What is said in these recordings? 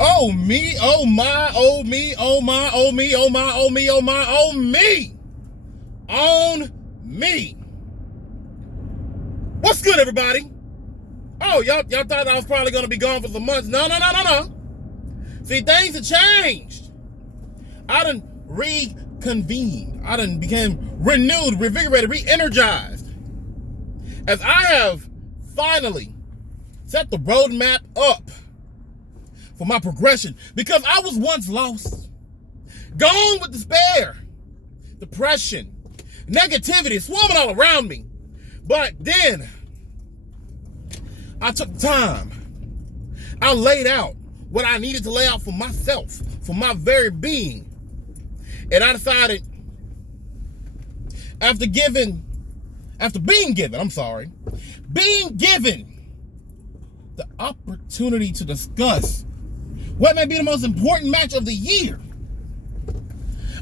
Oh me, oh my, oh me, oh my, oh me, oh my, oh me, oh my, oh me. On me. What's good, everybody? Oh, y'all thought I was probably gonna be gone for some months. No. See, things have changed. I done reconvened. I done became renewed, revigorated, re-energized. As I have finally set the roadmap up for my progression, because I was once lost, gone with despair, depression, negativity swarming all around me. But then I took time. I laid out what I needed to lay out for myself, for my very being. And I decided, being given the opportunity to discuss what may be the most important match of the year.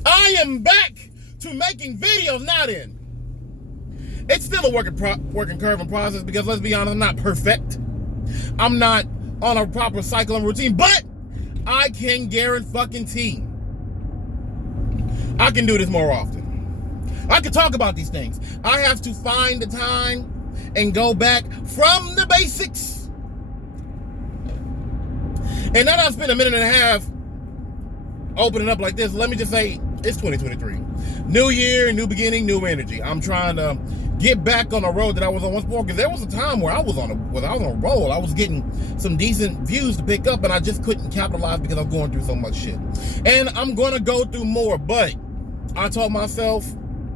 I am back to making videos. Now then, it's still a working curve and process, because let's be honest, I'm not perfect. I'm not on a proper cycle and routine, but I can guarantee I can do this more often. I can talk about these things. I have to find the time and go back from the basics. And now that I've spent a minute and a half opening up like this, let me just say, it's 2023. New year, new beginning, new energy. I'm trying to get back on the road that I was on once before, because there was a time where I was on a roll. I was getting some decent views to pick up, and I just couldn't capitalize because I'm going through so much shit. And I'm going to go through more, but I told myself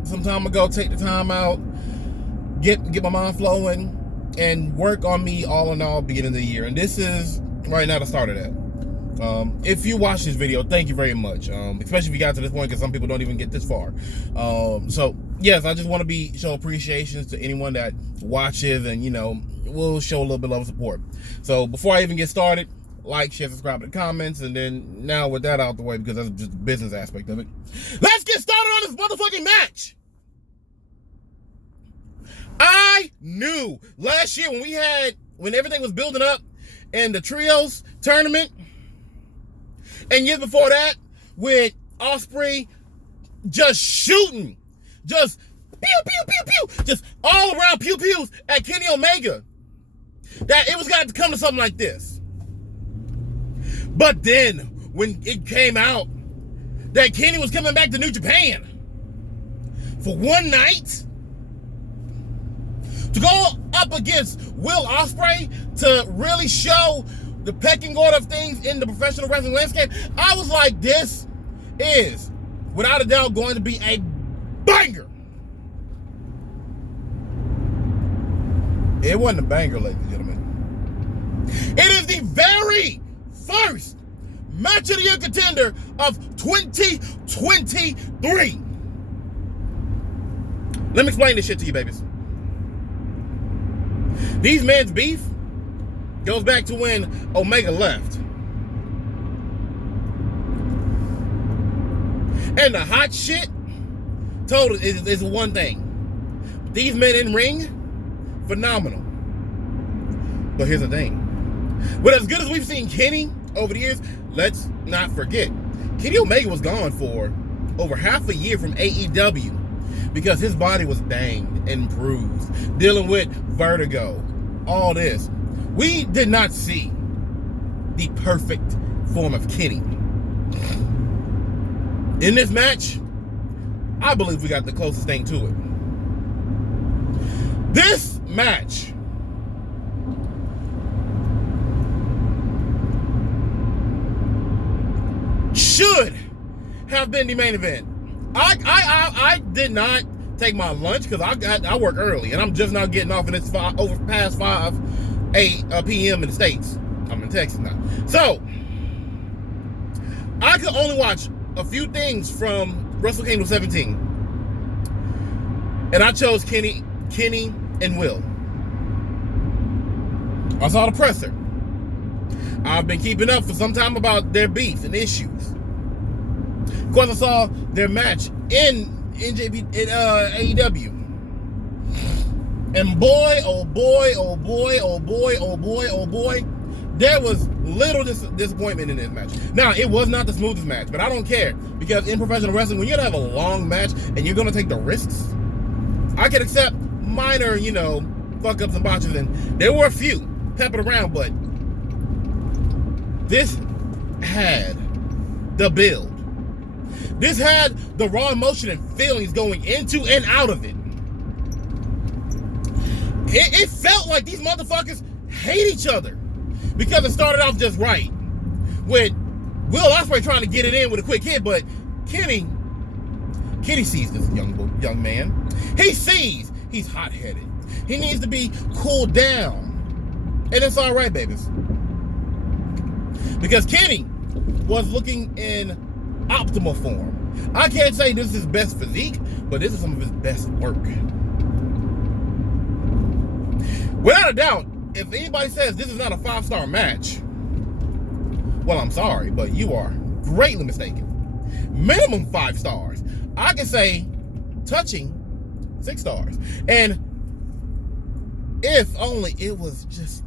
some time ago, take the time out, get my mind flowing, and work on me all in all beginning of the year. And this is right now the start of that. If you watch this video, thank you very much, especially if you got to this point, because some people don't even get this far. So yes, I just want to show appreciation to anyone that watches, and we'll show a little bit of support. So before I even get started, like, share, subscribe, and comments. And then now with that out the way, because that's just the business aspect of it, let's get started on this motherfucking match. I knew last year when everything was building up in the trios tournament, and years before that with Ospraey just shooting, just pew, pew, pew, pew, just all around pew pews at Kenny Omega, that it was going to come to something like this. But then when it came out that Kenny was coming back to New Japan for one night to go up against Will Ospreay to really show the pecking order of things in the professional wrestling landscape, I was like, this is without a doubt going to be a banger. It wasn't a banger, ladies and gentlemen. It is the very first match of the year contender of 2023. Let me explain this shit to you, babies. These men's beef goes back to when Omega left. And the hot shit told us is one thing. These men in ring, phenomenal. But here's the thing. But as good as we've seen Kenny over the years, let's not forget, Kenny Omega was gone for over half a year from AEW because his body was banged and bruised, dealing with vertigo, all this. We did not see the perfect form of Kenny. In this match, I believe we got the closest thing to it. This match should have been the main event. I did not take my lunch because I work early, and I'm just now getting off, and it's past 5 p.m. in the States. I'm in Texas now. So, I could only watch a few things from Wrestle Kingdom 17. And I chose Kenny and Will. I saw the presser. I've been keeping up for some time about their beef and issues. Of course, I saw their match in AEW. And boy, oh boy, oh boy, oh boy, oh boy, oh boy, There was little disappointment in this match. Now, it was not the smoothest match, but I don't care, because in professional wrestling, when you're gonna have a long match and you're gonna take the risks, I can accept minor, fuck ups and botches, and there were a few peppered around, but this had the build. This had the raw emotion and feelings going into and out of it. It felt like these motherfuckers hate each other, because it started off just right with Will Ospraey trying to get it in with a quick hit, but Kenny sees this young man. He sees he's hot-headed. He needs to be cooled down, and it's all right, babies, because Kenny was looking in optimal form. I can't say this is his best physique, but this is some of his best work. Without a doubt, if anybody says this is not a 5-star match, well, I'm sorry, but you are greatly mistaken. Minimum 5 stars. I can say touching 6 stars. And if only it was just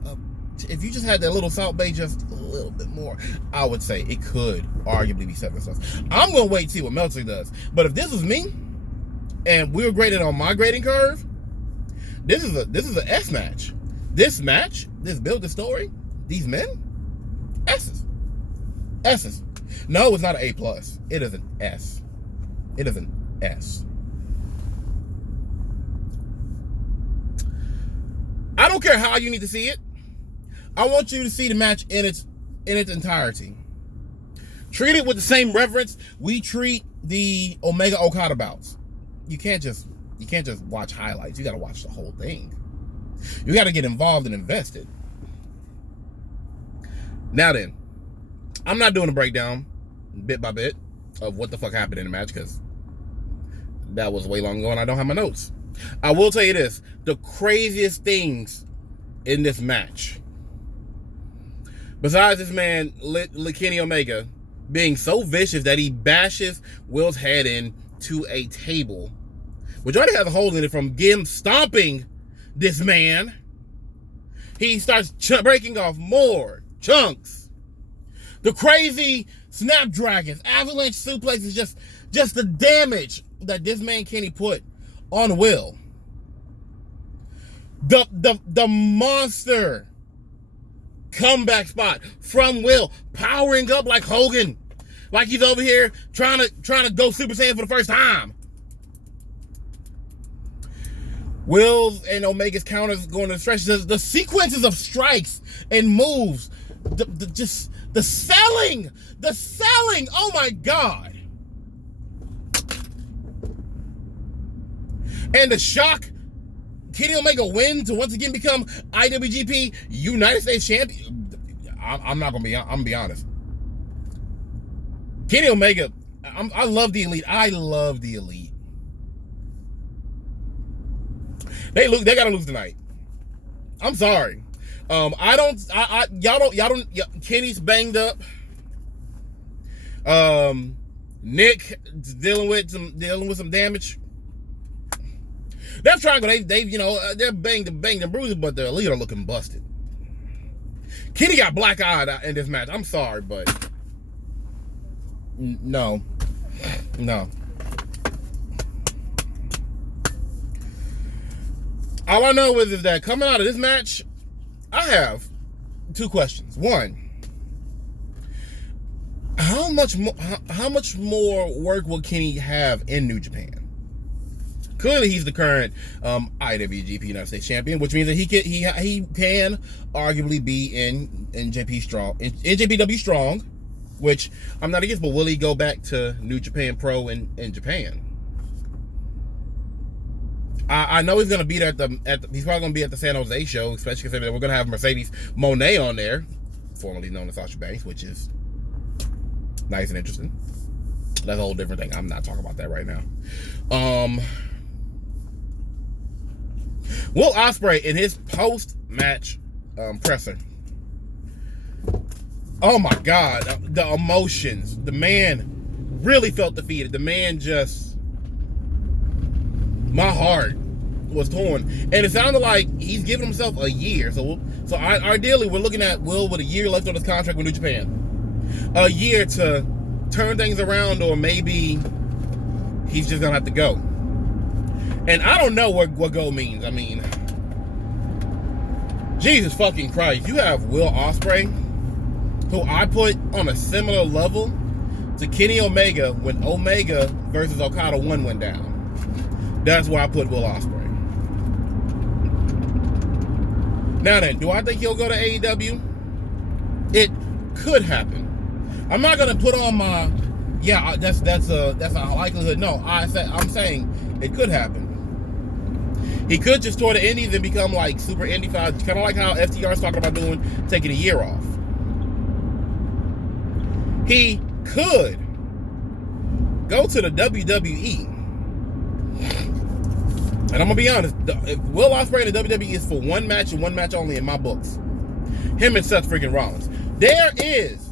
if you just had that little Salt Bay just a little bit more, I would say it could arguably be 7 stars. I'm going to wait and see what Meltzer does. But if this was me, and we were graded on my grading curve, this is an S match. This match, this build, this story, these men, S's. No, it's not an A+. It is an S. It is an S. I don't care how you need to see it. I want you to see the match in its entirety. Treat it with the same reverence we treat the Omega Okada bouts. You can't just watch highlights. You got to watch the whole thing. You got to get involved and invested. Now then, I'm not doing a breakdown bit by bit of what the fuck happened in the match, because that was way long ago and I don't have my notes. I will tell you this: the craziest things in this match, besides this man Kenny Omega being so vicious that he bashes Will's head into a table, which already has a hole in it from him stomping this man, he starts breaking off more chunks. The crazy snapdragons, avalanche suplexes, just the damage that this man Kenny put on Will. The monster comeback spot from Will, powering up like Hogan, like he's over here trying to go Super Saiyan for the first time. Will's and Omega's counters going to the stretch. The sequences of strikes and moves, the selling. Oh my God! And the shock, Kenny Omega win to once again become IWGP United States Champion. I'm gonna be honest. Kenny Omega, I love the Elite. I love the Elite. They gotta lose tonight. I'm sorry. Kenny's banged up. Nick dealing with some damage. They're trying, they're banged and bruised, but the Elite are looking busted. Kenny got black-eyed in this match. I'm sorry, but no. All I know is that coming out of this match, I have 2 questions. One, how much more work will Kenny have in New Japan? Clearly, he's the current IWGP United States Champion, which means that he can arguably be in NJPW Strong, which I'm not against. But will he go back to New Japan Pro in Japan? I know he's gonna be there he's probably gonna be at the San Jose show, especially considering we're gonna have Mercedes Moné on there, formerly known as Sasha Banks, which is nice and interesting. That's a whole different thing. I'm not talking about that right now. Will Ospreay in his post-match presser. Oh my God, the emotions. The man really felt defeated. The man my heart was torn. And it sounded like he's giving himself a year. So So ideally, we're looking at Will with a year left on his contract with New Japan. A year to turn things around, or maybe he's just gonna have to go. And I don't know what go means. I mean, Jesus fucking Christ. You have Will Ospraey, who I put on a similar level to Kenny Omega when Omega versus Okada 1 went down. That's why I put Will Ospreay. Now then, do I think he'll go to AEW? It could happen. I'm not gonna put on my that's a likelihood. No, I'm saying it could happen. He could just tour the indies and become like super indie kind of like how FTR's talking about doing, taking a year off. He could go to the WWE. And I'm gonna be honest, if Will Ospreay in the WWE is for one match and one match only in my books. Him and Seth freaking Rollins. There is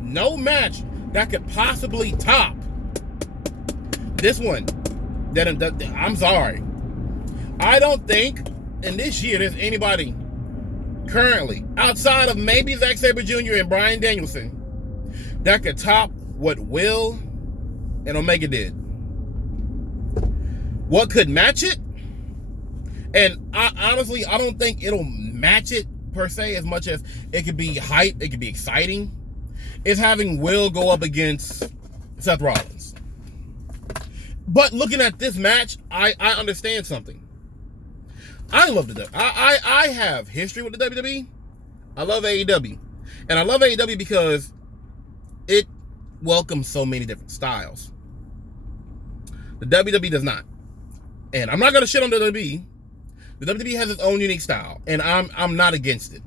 no match that could possibly top this one. I'm sorry. I don't think in this year there's anybody currently, outside of maybe Zack Sabre Jr. and Bryan Danielson, that could top what Will and Omega did. What could match it? And honestly, I don't think it'll match it per se as much as it could be hype, it could be exciting. Is having Will go up against Seth Rollins. But looking at this match, I understand something. I love the WWE. I have history with the WWE. I love AEW. And I love AEW because it welcomes so many different styles. The WWE does not. And I'm not going to shit on the WWE. The WWE has its own unique style. And I'm not against it.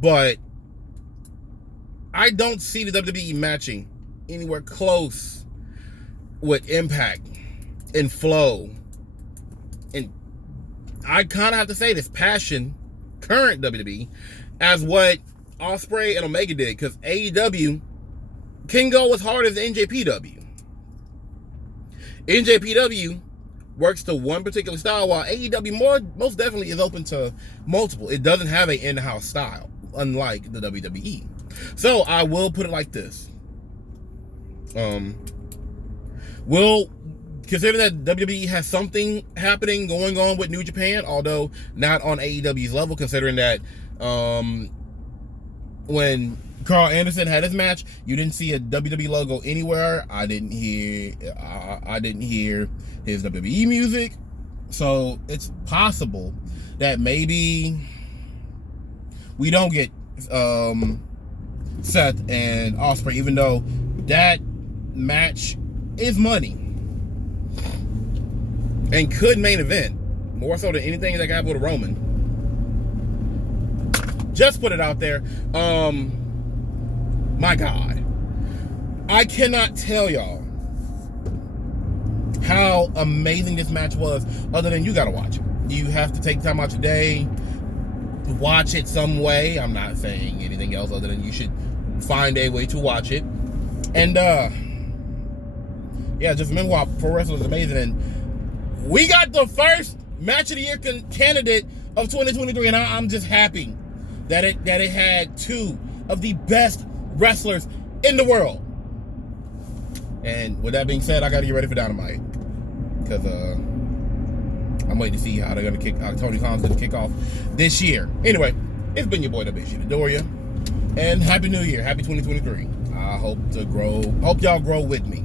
But I don't see the WWE matching anywhere close with Impact and Flow. And I kind of have to say this, Passion, current WWE, as what Ospreay and Omega did. Because AEW can go as hard as NJPW. NJPW works to one particular style, while AEW most definitely is open to multiple. It doesn't have an in-house style, unlike the WWE. So I will put it like this. We'll consider that WWE has something happening going on with New Japan, although not on AEW's level, considering that when Carl Anderson had his match, you didn't see a WWE logo anywhere. I didn't hear his WWE music. So it's possible that maybe we don't get Seth and Ospreay, even though that match is money and could main event more so than anything that got with a Roman. Just put it out there. My God, I cannot tell y'all how amazing this match was, other than you gotta watch it. You have to take time out your day to watch it some way. I'm not saying anything else other than you should find a way to watch it. And just remember why pro wrestling is amazing. And we got the first match of the year candidate of 2023, and I'm just happy that it had two of the best wrestlers in the world. And with that being said, I gotta get ready for Dynamite, because I'm waiting to see how they're gonna how Tony Khan's gonna kick off this year. Anyway, it's been your boy WXG Doria, and Happy New Year, Happy 2023. I hope y'all grow with me.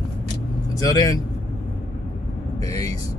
Until then, peace.